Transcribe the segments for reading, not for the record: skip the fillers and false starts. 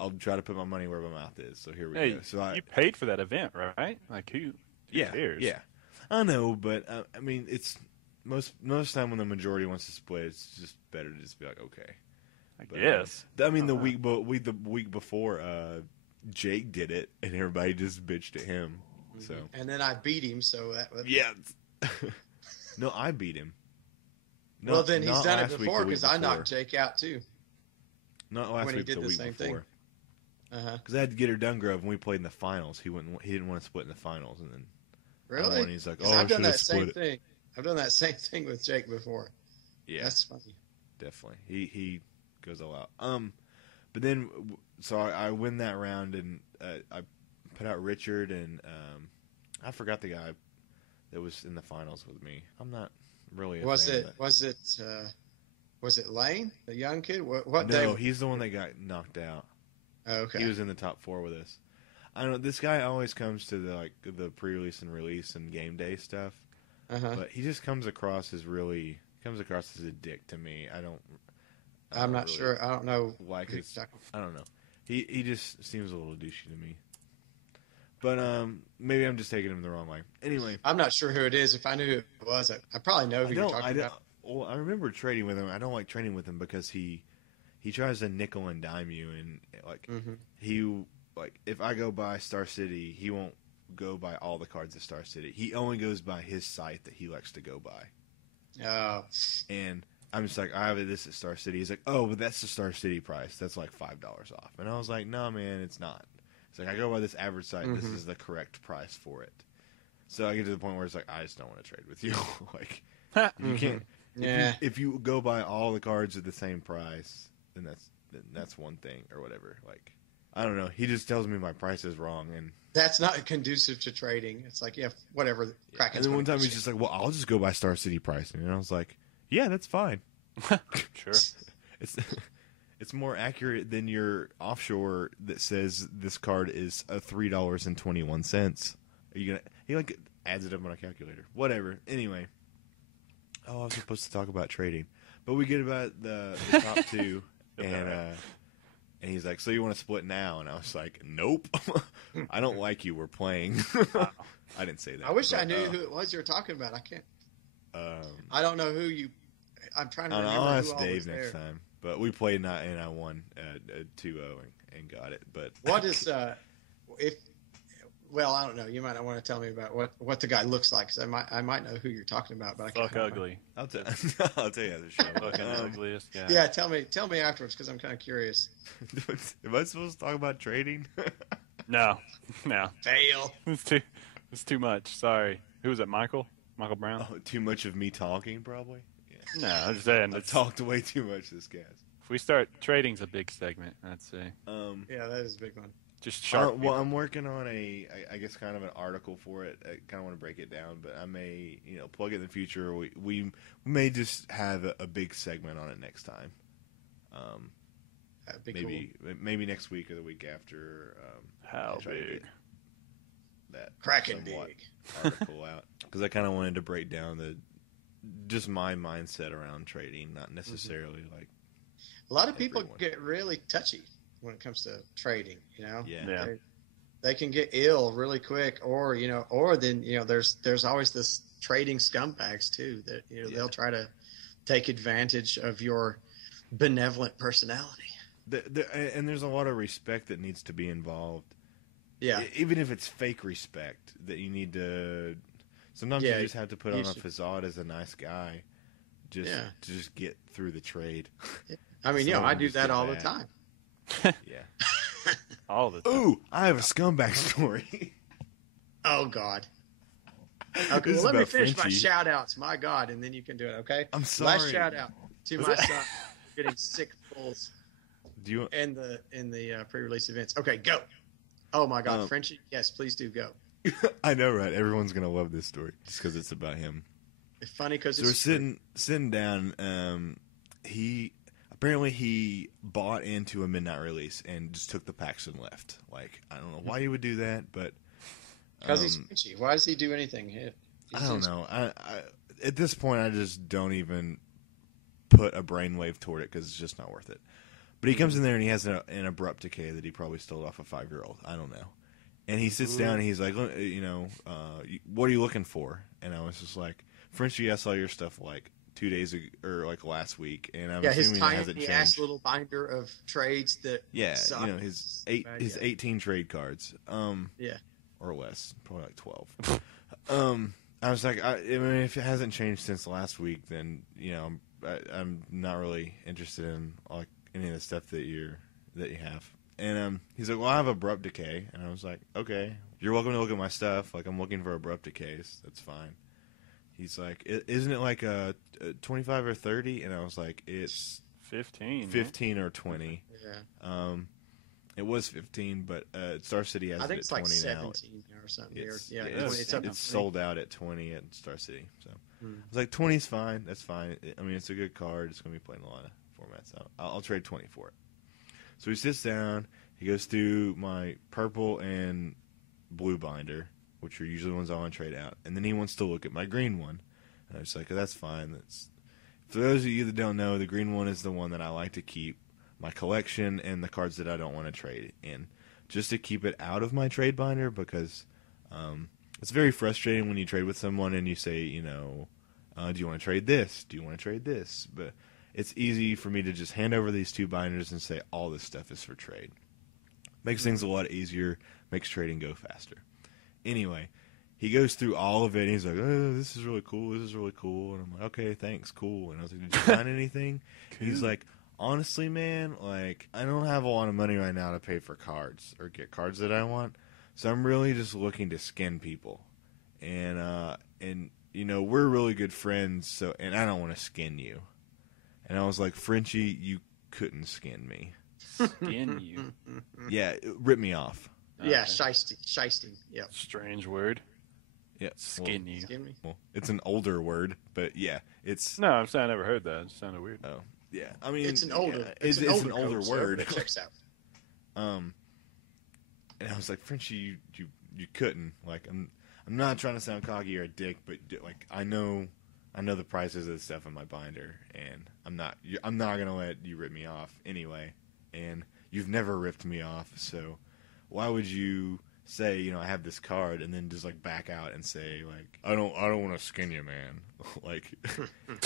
I'll try to put my money where my mouth is. So here we Hey, go. So you paid for that event, right? Like who cares? yeah. I know, but I mean, it's most time when the majority wants to split, it's just better to just be like, okay. I But, guess. I mean, the week before, Jake did it, and everybody just bitched at him. So And then I beat him, so that was... yeah. No, I beat him. Well, then he's done it before because I knocked Jake out too. Not last when he week, did the the week same before. thing. Because I had to get her done, Grove, when we played in the finals. He didn't want to split in the finals, and then Really? and he's like, I've done that same thing. I've done that same thing with Jake before. Yeah, that's funny. Definitely, he goes all out. But then so I win that round, and I put out Richard, and I forgot the guy that was in the finals with me. I'm not really a fan of that. Was it Lane, the young kid? What day? No, he's the one that got knocked out. Oh, okay. He was in the top 4 with us. I don't know. This guy always comes to the pre-release and release and game day stuff, but he just comes across as a dick to me. I'm not really sure. I don't know. I don't know. He just seems a little douchey to me. But maybe I'm just taking him the wrong way. Anyway, I'm not sure who it is. If I knew who it was, I probably know who you're talking about. Well, I remember trading with him. I don't like trading with him because he tries to nickel and dime you, and if I go by Star City, he won't go by all the cards of Star City. He only goes by his site that he likes to go by. Oh. And I'm just like, I have this at Star City. He's like, oh, but that's the Star City price. That's like $5 off. And I was like, no, man, it's not. It's like, I go by this average site, and this is the correct price for it. So I get to the point where it's like, I just don't want to trade with you. Like, you can't. If you go by all the cards at the same price, then that's one thing or whatever. Like, I don't know. He just tells me my price is wrong, and that's not conducive to trading. It's like, yeah, whatever. Kraken's and then one time he's just like, well, I'll just go by Star City pricing, and I was like, yeah, that's fine. Sure. It's more accurate than your offshore that says this card is $3.21. Are you gonna? He adds it up on a calculator. Whatever. Anyway. Oh, I was supposed to talk about trading, but we get about the top 2, and he's like, "So you want to split now?" And I was like, "Nope, I don't like you. We're playing." I didn't say that. I wish I knew who it was you were talking about. I can't. I don't know who you. I'm trying to remember. I'll ask Dave next time. But we played, and I won 2-0 and got it. But what is if? Well, I don't know. You might not want to tell me about what the guy looks like, because I might know who you're talking about, but I can't. Fuck ugly. I'll tell you after the show. Fucking ugliest guy. Yeah, tell me afterwards, because I'm kind of curious. Am I supposed to talk about trading? No. Fail. It's too much. Sorry. Who was it? Michael Brown. Oh, too much of me talking, probably. Yeah. No, I'm just saying. I've talked way too much this cast. If we start trading's a big segment, I'd say. Yeah, that is a big one. Just sharp. Well, I'm working on I guess kind of an article for it. I kind of want to break it down, but I may, plug it in the future. We may just have a big segment on it next time. Maybe next week or the week after. How big? That Kraken big article out, because I kind of wanted to break down just my mindset around trading, not necessarily like. A lot of people get really touchy when it comes to trading, Yeah. They can get ill really quick, or then there's always this trading scumbags too that they'll try to take advantage of your benevolent personality. And there's a lot of respect that needs to be involved. Yeah, even if it's fake respect that you need to. Sometimes you just have to put on a facade as a nice guy, to just get through the trade. I mean, I do that all the time. Yeah. All the time. Ooh, I have a scumbag story. Oh, God. Okay, well, let me finish my shout-outs. My God, and then you can do it, okay? I'm sorry. Last shout-out to my son getting 6 bulls in the pre-release events. Okay, go. Oh, my God. Frenchie, yes, please do go. I know, right? Everyone's going to love this story just because it's about him. It's funny because we're sitting down. He bought into a midnight release and just took the packs and left. Like, I don't know why he would do that, but because he's Frenchy. Why does he do anything? I don't know. I at this point, I just don't even put a brainwave toward it because it's just not worth it. But he comes in there and he has an abrupt decay that he probably stole off a 5-year-old. I don't know. And he sits down and he's like, what are you looking for? And I was just like, Frenchie, I saw your stuff like 2 days ago, or like last week, and I'm assuming it hasn't changed. Ass little binder of trades that suck. His 18 trade cards, or less, probably like 12. I was like, I mean, if it hasn't changed since last week, then I'm not really interested in like any of the stuff that you have. And he's like, well, I have abrupt decay, and I was like, okay, you're welcome to look at my stuff. Like, I'm looking for abrupt decays. That's fine. He's like, isn't it like a 25 or 30? And I was like, it's 15 or 20. Yeah. It was 15, but Star City has it at 20 now. I think it's like 17 or something. It's sold out at 20 at Star City. So I was like, 20 is fine. That's fine. I mean, it's a good card. It's going to be playing a lot of formats. I'll trade 20 for it. So he sits down. He goes through my purple and blue binder, which are usually the ones I want to trade out. And then he wants to look at my green one. And I was like, that's fine. For those of you that don't know, the green one is the one that I like to keep my collection and the cards that I don't want to trade in, just to keep it out of my trade binder, because it's very frustrating when you trade with someone and you say, do you want to trade this? Do you want to trade this? But it's easy for me to just hand over these 2 binders and say all this stuff is for trade. Makes things a lot easier, makes trading go faster. Anyway, he goes through all of it, and he's like, oh, this is really cool, this is really cool. And I'm like, okay, thanks, cool. And I was like, did you find anything? Cool. He's like, honestly, man, like, I don't have a lot of money right now to pay for cards or get cards that I want, so I'm really just looking to skin people. And we're really good friends, and I don't want to skin you. And I was like, Frenchie, you couldn't skin me. Skin you? Yeah, rip me off. Yeah, shysting. Yeah. Strange word. Yeah, skin you. Skin me? Well, it's an older word, but yeah, it's. No, I'm saying I never heard that. It sounded weird. Oh, yeah. I mean, it's an older. It's an older word. It checks out. And I was like, Frenchie, you couldn't. Like, I'm not trying to sound cocky or a dick, but like, I know the prices of the stuff in my binder, and I'm not gonna let you rip me off anyway. And you've never ripped me off, so why would you say, I have this card, and then just like back out and say like, I don't want to skin you, man. Like,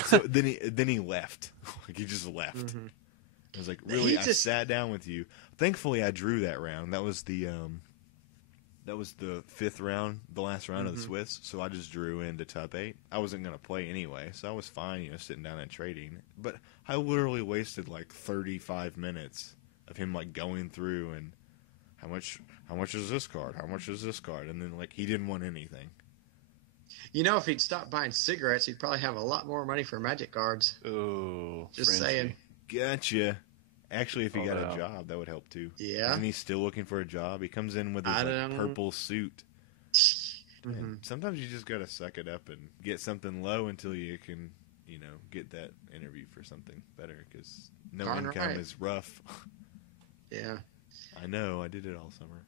so then he left. Like, he just left. Mm-hmm. I was like, really? I sat down with you. Thankfully, I drew that round. That was the 5th round, the last round of the Swiss. So I just drew into top 8. I wasn't gonna play anyway, so I was fine, sitting down and trading. But I literally wasted like 35 minutes of him like going through and how much is this card? How much is this card? And then like he didn't want anything. If he'd stopped buying cigarettes, he'd probably have a lot more money for Magic cards. Oh, just saying. Gotcha. Actually, if he got a job, that would help too. Yeah. And he's still looking for a job. He comes in with his purple suit. And sometimes you just gotta suck it up and get something low until you can, get that interview for something better. Because no income is rough. Yeah. I know. I did it all summer.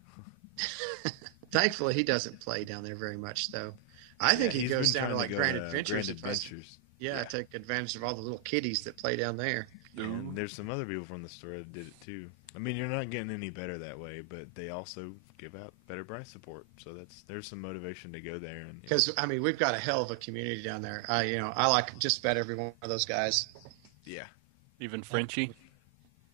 Thankfully, he doesn't play down there very much, though. I think he goes down to like Grand Adventures. Yeah, take advantage of all the little kiddies that play down there. And there's some other people from the store that did it too. I mean, you're not getting any better that way, but they also give out better price support. So there's some motivation to go there. Because I mean, we've got a hell of a community down there. I like just about every one of those guys. Yeah, even Frenchie.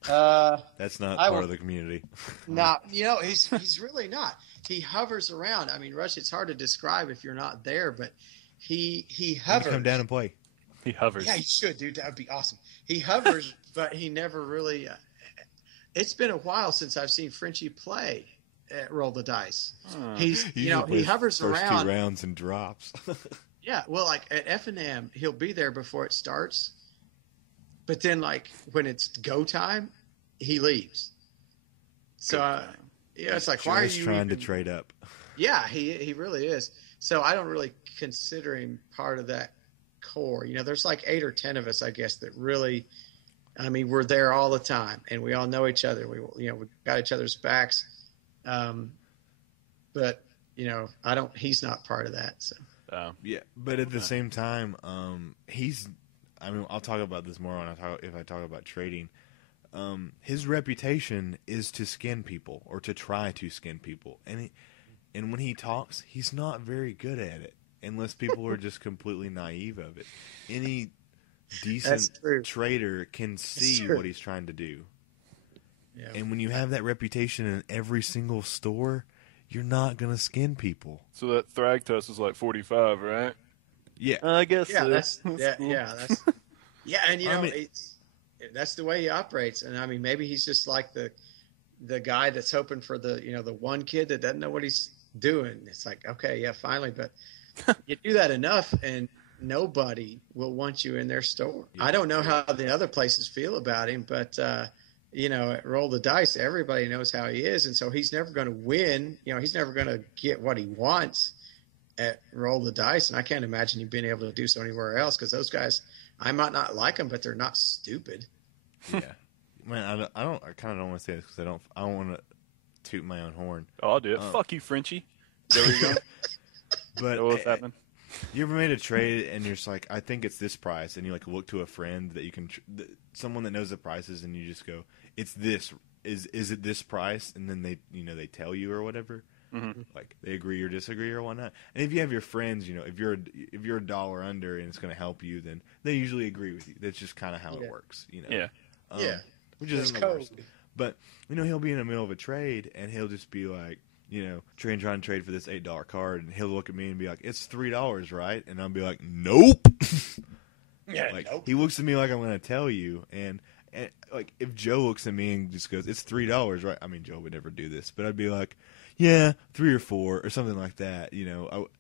That's not part of the community. No, he's really not. He hovers around. I mean, Rush, it's hard to describe if you're not there, but he hovers. Come down and play. He hovers. Yeah, you should, dude. That would be awesome. He hovers, but he never really. It's been a while since I've seen Frenchie play at Roll the Dice. He hovers first around. 2 rounds and drops. Yeah, well, like at F&M, he'll be there before it starts, but then like when it's go time, he leaves. So it's like, why are you trying to trade up? Yeah, he really is. So I don't really consider him part of that core. There's like 8 or 10 of us, I guess, that really, I mean, we're there all the time, and we all know each other. We got each other's backs. But he's not part of that. So yeah, but at the same time, I'll talk about this more if I talk about trading. his reputation is to skin people or to try to skin people, and when he talks, he's not very good at it unless people are just completely naive of it. Any decent trader can see what he's trying to do. Yeah. And when you have that reputation in every single store, you're not going to skin people. So that Thragtusk is like 45, right? Yeah. I guess yeah, so. That's cool. yeah, and you know, that's the way he operates. And I mean, maybe he's just like the guy that's hoping for the one kid that doesn't know what he's doing. It's like, okay, yeah, finally, but you do that enough and nobody will want you in their store. Yeah. I don't know how the other places feel about him, but at Roll the Dice, everybody knows how he is, and so he's never going to win. He's never going to get what he wants at Roll the Dice, and I can't imagine him being able to do so anywhere else, because those guys, I might not like them, but they're not stupid. Yeah, man, I kind of don't want to say this because I don't want to toot my own horn. Oh, I'll do it. Fuck you, Frenchie. There we go. But what's happening? You ever made a trade and you're just like, I think it's this price, and you like look to a friend that you can, someone that knows the prices, and you just go, it's this. Is it this price? And then they tell you or whatever. Mm-hmm. Like they agree or disagree or whatnot. And if you have your friends, if you're a dollar under and it's going to help you, then they usually agree with you. That's just kind of how it works. Yeah. Which isn't the worst. But he'll be in the middle of a trade and he'll just be like, trying to trade for this $8 card, and he'll look at me and be like, it's $3, right? And I'll be like, nope. Nope. He looks at me like I'm going to tell you, and like if Joe looks at me and just goes, it's $3, right? I mean, Joe would never do this, but I'd be like, yeah, 3 or 4 or something like that.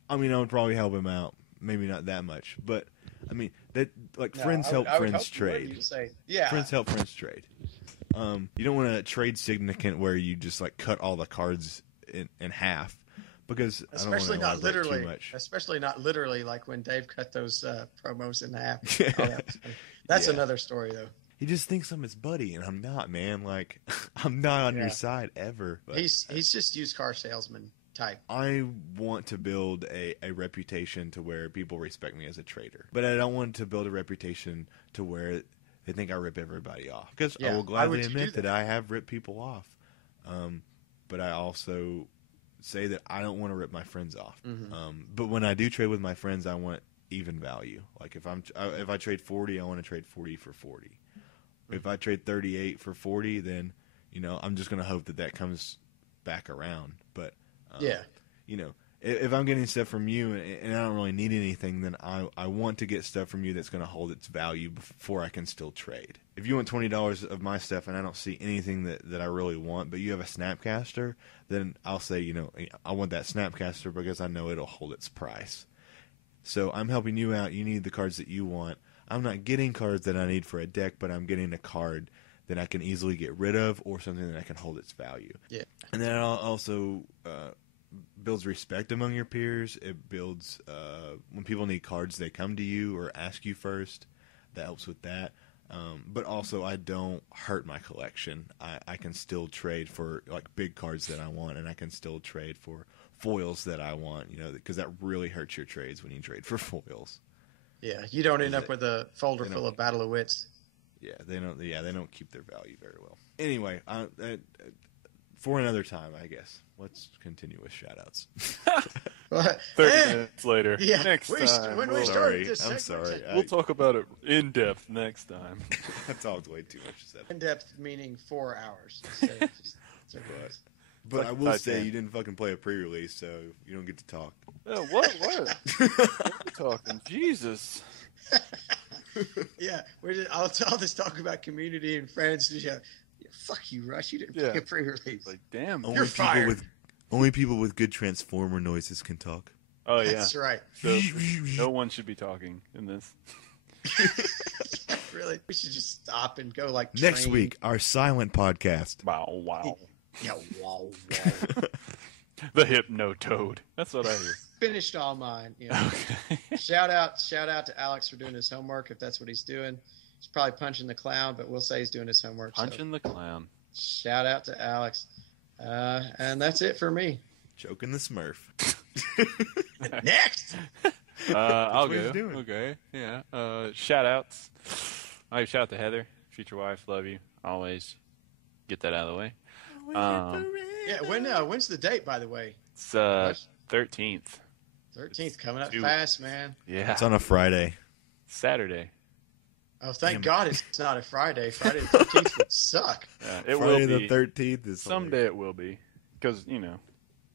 I would probably help him out, maybe not that much, but I mean that friends help friends trade. Friends help friends trade. You don't want to trade significant where you just like cut all the cards in half, because especially I don't want to elaborate too much. Especially not literally, like when Dave cut those promos in half. That's another story though. He just thinks I'm his buddy, and I'm not, man. Like, I'm not on your side ever. But he's just used car salesman type. I want to build a reputation to where people respect me as a trader, but I don't want to build a reputation to where they think I rip everybody off. Because I will gladly admit that I have ripped people off. But I also say that I don't want to rip my friends off. Mm-hmm. But when I do trade with my friends, I want even value. Like if I trade 40, I want to trade 40 for 40. If I trade 38 for 40, then I'm just going to hope that comes back around. But if I'm getting stuff from you and I don't really need anything, then I want to get stuff from you that's going to hold its value before I can still trade. If you want $20 of my stuff and I don't see anything that I really want, but you have a Snapcaster, then I'll say, I want that Snapcaster because I know it'll hold its price. So I'm helping you out. You need the cards that you want. I'm not getting cards that I need for a deck, but I'm getting a card that I can easily get rid of or something that I can hold its value. Yeah. And then also builds respect among your peers. It builds when people need cards, they come to you or ask you first. That helps with that. But also, I don't hurt my collection. I can still trade for like big cards that I want, and I can still trade for foils that I want. Because that really hurts your trades when you trade for foils. Yeah, you don't end up with a folder full of Battle of Wits. Yeah, they don't. Yeah, they don't keep their value very well. Anyway, for another time, I guess. Let's continue with shout-outs. 30 minutes later. Yeah, next time. When we started this I'm sorry. We'll talk about it in depth next time. I talked way too much. In depth meaning 4 hours. But I will say you didn't fucking play a pre-release, so you don't get to talk. What? What are you talking? Jesus. Yeah, I'll just talk about community and friends. Yeah, fuck you, Rush. You didn't play a pre-release. Like, damn. You're fired. Only people with good transformer noises can talk. Oh, yeah. That's right. So, no one should be talking in this. Really? We should just stop and go like next week, our silent podcast. Wow. Yeah, wow. The Hypnotoad. That's what I hear. Finished all mine. Okay. Shout out to Alex for doing his homework, if that's what he's doing. He's probably punching the clown, but we'll say he's doing his homework. Punching the clown. Shout out to Alex. And that's it for me. Choking the Smurf. Next! I'll go. Okay, yeah. Shout outs. I shout out to Heather, future wife, love you. Always get that out of the way. When's the date, by the way? It's 13th. 13th, coming up fast, man. Yeah. It's on a Friday. Saturday. Oh, thank God it's not a Friday. Friday the 13th would suck. It Friday will be. the 13th is Someday it will be. Because,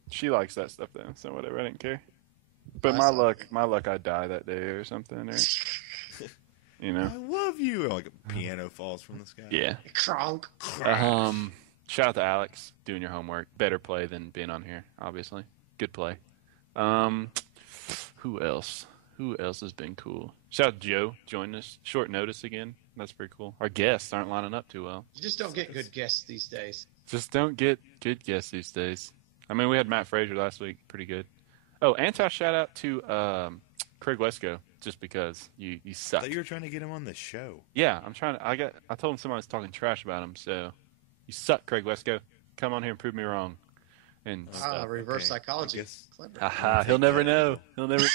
she likes that stuff though, so whatever, I didn't care. But my luck, I die that day or something, or I love you. Or like a piano falls from the sky. Yeah. Kronk. Shout out to Alex, doing your homework. Better play than being on here, obviously. Good play. Who else? Who else has been cool? Shout out to Joe, joining us. Short notice again. That's pretty cool. Our guests aren't lining up too well. You just don't get good guests these days. Just don't get good guests these days. I mean, we had Matt Frazier last week. Pretty good. Oh, shout out to Craig Wesco, just because you suck. I thought you were trying to get him on the show. Yeah, I'm trying to. I told him somebody was talking trash about him, so you suck, Craig Wesco. Come on here and prove me wrong. And reverse psychology. Clever. Aha, he'll never know. He'll never.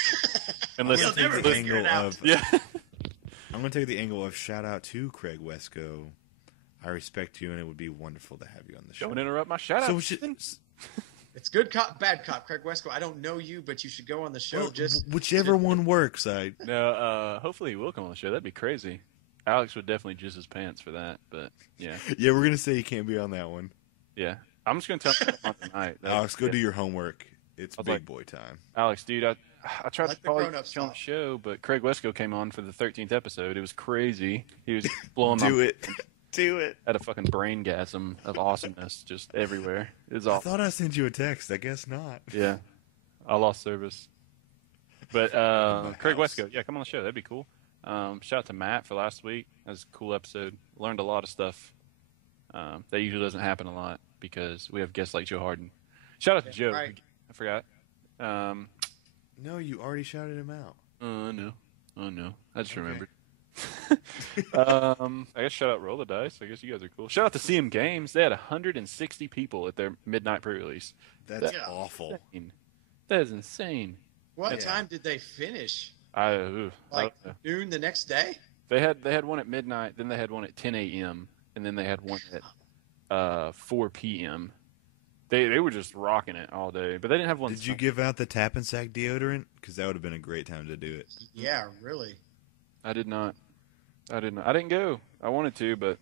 Unless he'll never figure it out. Yeah. I'm going to take the angle of shout out to Craig Wesco. I respect you, and it would be wonderful to have you on the show. Don't interrupt my shout out. It's good cop, bad cop, Craig Wesco. I don't know you, but you should go on the show. Well, whichever one works. No, hopefully he will come on the show. That'd be crazy. Alex would definitely jizz his pants for that, but yeah. Yeah, we're going to say you can't be on that one. Yeah. I'm just going to tell him on tonight. Alex, go do your homework. It's big boy time. Alex, dude, I tried to call you on the show, but Craig Wesco came on for the 13th episode. It was crazy. He was blowing Do it. Had a fucking braingasm of awesomeness just everywhere. It was awesome. I thought I sent you a text. I guess not. Yeah. I lost service. But Craig Wesco, yeah, come on the show. That'd be cool. Shout out to Matt for last week. That was a cool episode. Learned a lot of stuff. That usually doesn't happen a lot because we have guests like Joe Harden. Shout out to Joe. Right. I forgot. No, you already shouted him out. Oh, no. I just remembered. I guess shout out Roll the Dice. I guess you guys are cool. Shout out to CM Games. They had 160 people at their midnight pre-release. That's awful. Insane. That is insane. What time did they finish? Noon the next day? They had one at midnight, then they had one at 10 a.m., and then they had one at 4 p.m. They were just rocking it all day, but they didn't have one. Did you give out the Tap and Sack deodorant? Because that would have been a great time to do it. Yeah, really. I did not. I didn't go. I wanted to, but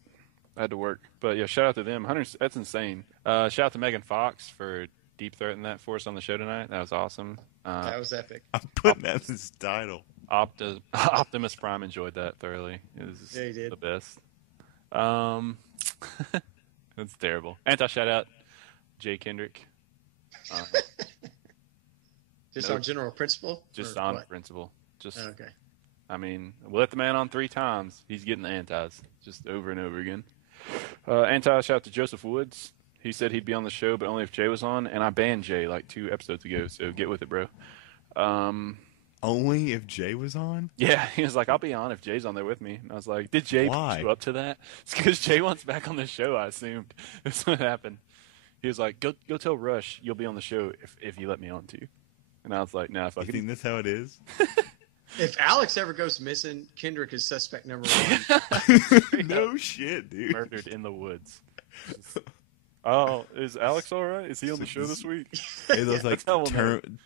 I had to work. But yeah, shout out to them. That's insane. Shout out to Megan Fox for deep throating that for us on the show tonight. That was awesome. That was epic. I'm putting that as his title. Optimus Prime enjoyed that thoroughly. It was he did. The best. That's terrible. Shout out Jay Kendrick. On general principle? Just on principle. Okay. I mean, we let the man on 3 times. He's getting the antis just over and over again. Shout out to Joseph Woods. He said he'd be on the show, but only if Jay was on. And I banned Jay like 2 episodes ago, so get with it, bro. Only if Jay was on? Yeah, he was like, I'll be on if Jay's on there with me. And I was like, did Jay put you up to that? It's because Jay wants back on the show, I assumed. That's what happened. He was like, go tell Rush you'll be on the show if you let me on too. And I was like, nah, fuck it. You think that's how it is? If Alex ever goes missing, Kendrick is suspect number 1. No shit, dude. Murdered in the woods. Oh, is Alex all right? Is he on the show this week? Hey, those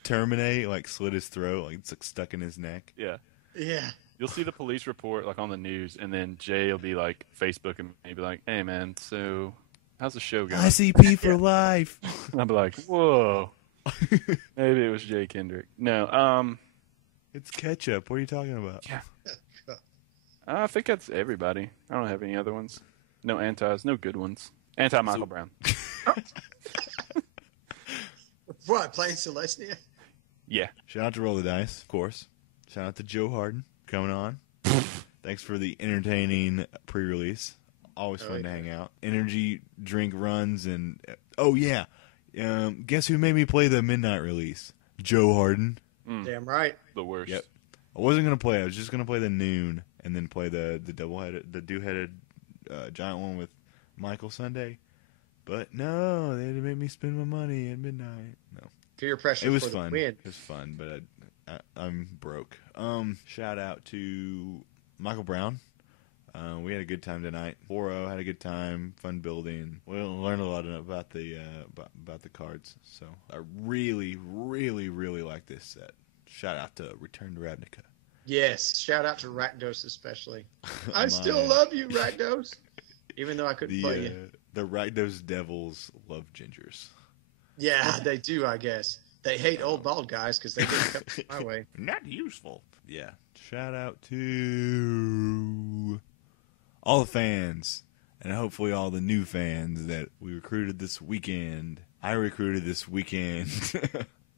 Terminate, like slit his throat, like it's like stuck in his neck. Yeah. Yeah. You'll see the police report like on the news, and then Jay will be like Facebooking me, be like, "Hey man, so how's the show going?" ICP for life. And I'll be like, "Whoa." Maybe it was Jay Kendrick. No, it's ketchup. What are you talking about? Yeah. I think that's everybody. I don't have any other ones. No antis, no good ones. Michael Brown. What, playing Celestia? Yeah. Shout out to Roll the Dice, of course. Shout out to Joe Harden coming on. Thanks for the entertaining pre-release. Always fun to hang out. Energy drink runs and... Oh, yeah. Guess who made me play the midnight release? Joe Harden. Damn right. The worst. Yep. I wasn't going to play. I was just going to play the noon and then play the two-headed giant one with Michael Sunday. But no, they had to make me spend my money at midnight. No. Peer pressure. It was for fun. The win. It was fun, but I'm broke. Shout out to Michael Brown. We had a good time tonight. 4-0, had a good time, fun building. We learned a lot about the cards. So I really, really, really like this set. Shout out to Return to Ravnica. Yes, shout out to Rakdos especially. I still love you, Rakdos. Even though I couldn't play you. The Rakdos Devils love gingers. Yeah, they do, I guess. They hate old bald guys because they didn't come my way. Not useful. Yeah. Shout out to all the fans and hopefully all the new fans that we recruited this weekend. I recruited this weekend.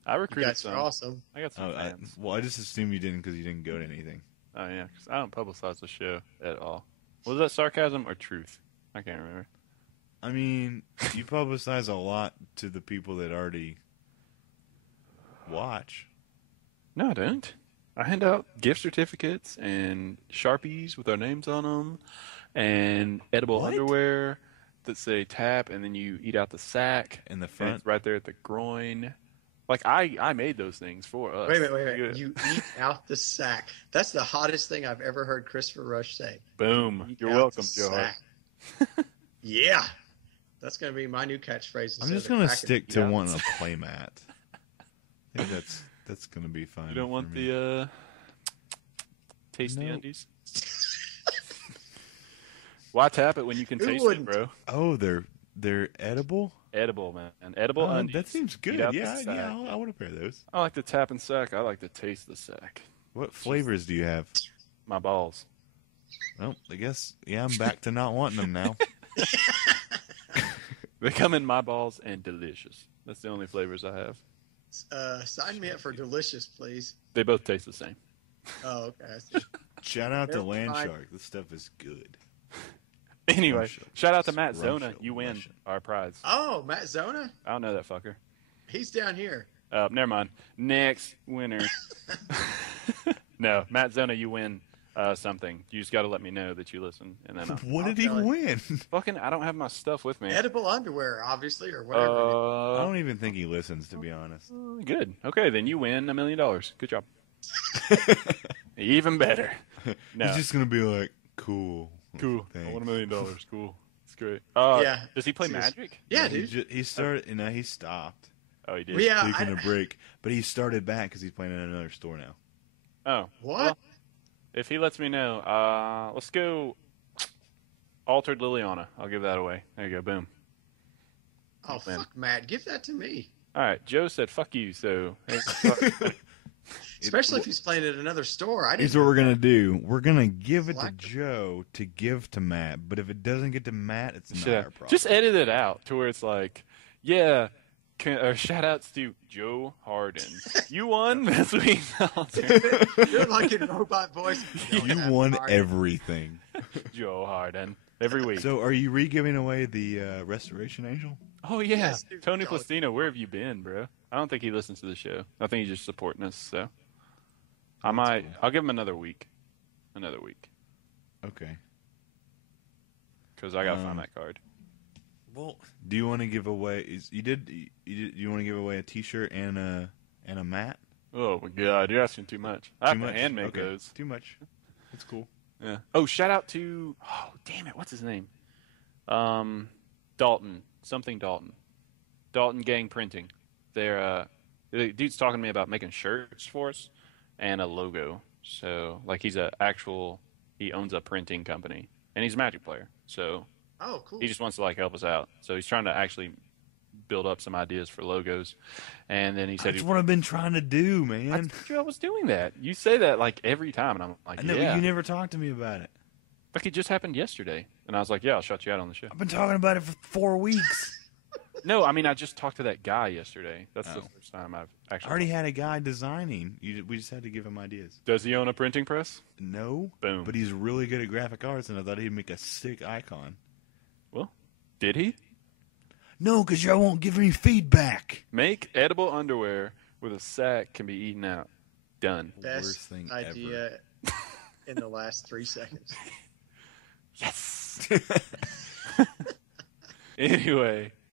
I recruited That's some. awesome. I got some fans. I just assumed you didn't because you didn't go to anything. Oh, yeah, because I don't publicize the show at all. Was that sarcasm or truth? I can't remember. I mean, you publicize a lot to the people that already watch. No, I don't. I hand out gift certificates and Sharpies with our names on them and edible underwear that say tap, and then you eat out the sack. In the front? It's right there at the groin. Like, I made those things for us. Wait a minute. You eat out the sack. That's the hottest thing I've ever heard Christopher Rush say. Boom. You're welcome, Joe Hart. Yeah. That's going to be my new catchphrase. I'm just going to stick to wanting a playmat. I think that's going to be fine. You don't want the tasty undies? Why tap it when you can taste it, bro? Oh, they're edible? Edible, man. And edible undies. That seems good. Yeah, I want a pair of those. I like the tap and sack. I like to taste the sack. What flavors do you have? My balls. Well, I guess, I'm back to not wanting them now. They come in my balls and delicious. That's the only flavors I have. Sign me up for delicious, please. They both taste the same. Oh, okay. I see. Shout out to Land Shark. This stuff is good. Anyway, shout out to Matt Zona. You win our prize. Oh, Matt Zona? I don't know that fucker. He's down here. Never mind. Next winner. No, Matt Zona, you win something. You just got to let me know that you listen, and then what did he win? Fucking, I don't have my stuff with me. Edible underwear, obviously, or whatever. I don't even think he listens, to be honest. Good. Okay, then you win $1 million. Good job. Even better. No. He's just gonna be like, cool. Cool. Thanks. I want $1 million. Cool. It's great. Yeah. Does he play Magic? Yeah, dude. He started, he stopped. Oh, he did. Well, yeah, taking a break, but he started back because he's playing in another store now. Oh. What? Well, if he lets me know, let's go Altered Liliana. I'll give that away. There you go. Boom. Oh, fuck, Matt. Give that to me. All right. Joe said, fuck you, so... Especially if he's playing at another store. Here's what we're going to do. We're going to give it to Joe to give to Matt, but if it doesn't get to Matt, it's not our problem. Just edit it out to where it's like, yeah... shout outs to Joe Harden. You won this week. You're like in robot voice. You won everything. Joe Harden. Every week. So are you re-giving away the Restoration Angel? Oh, yeah. Yes, dude. Tony Plastino, where have you been, bro? I don't think he listens to the show. I think he's just supporting us, so. I'll give him another week. Okay. Because I got to find that card. Well, do you want to give away? You want to give away a T-shirt and a mat? Oh my God, you're asking too much. I have to hand make those. Too much. That's cool. Yeah. Oh, shout out to damn it, what's his name? Dalton, something Dalton. Dalton Gang Printing. They're the dude's talking to me about making shirts for us and a logo. So like he owns a printing company and he's a Magic player. So. Oh, cool. He just wants to like help us out. So he's trying to actually build up some ideas for logos. And then he said, "That's what I've been trying to do, man." I told you I was doing that. You say that like every time, and I'm like, I know, yeah. but you never talked to me about it. Like it just happened yesterday, and I was like, yeah, I'll shut you out on the show. I've been talking about it for 4 weeks. No, I mean I just talked to that guy yesterday. That's the first time I've actually. I already had a guy designing. We just had to give him ideas. Does he own a printing press? No. Boom. But he's really good at graphic arts, and I thought he'd make a sick icon. Well, did he? No, because y'all won't give me feedback. Make edible underwear with a sack can be eaten out. Done. Best Worst thing idea ever. in the last 3 seconds. Yes. Anyway,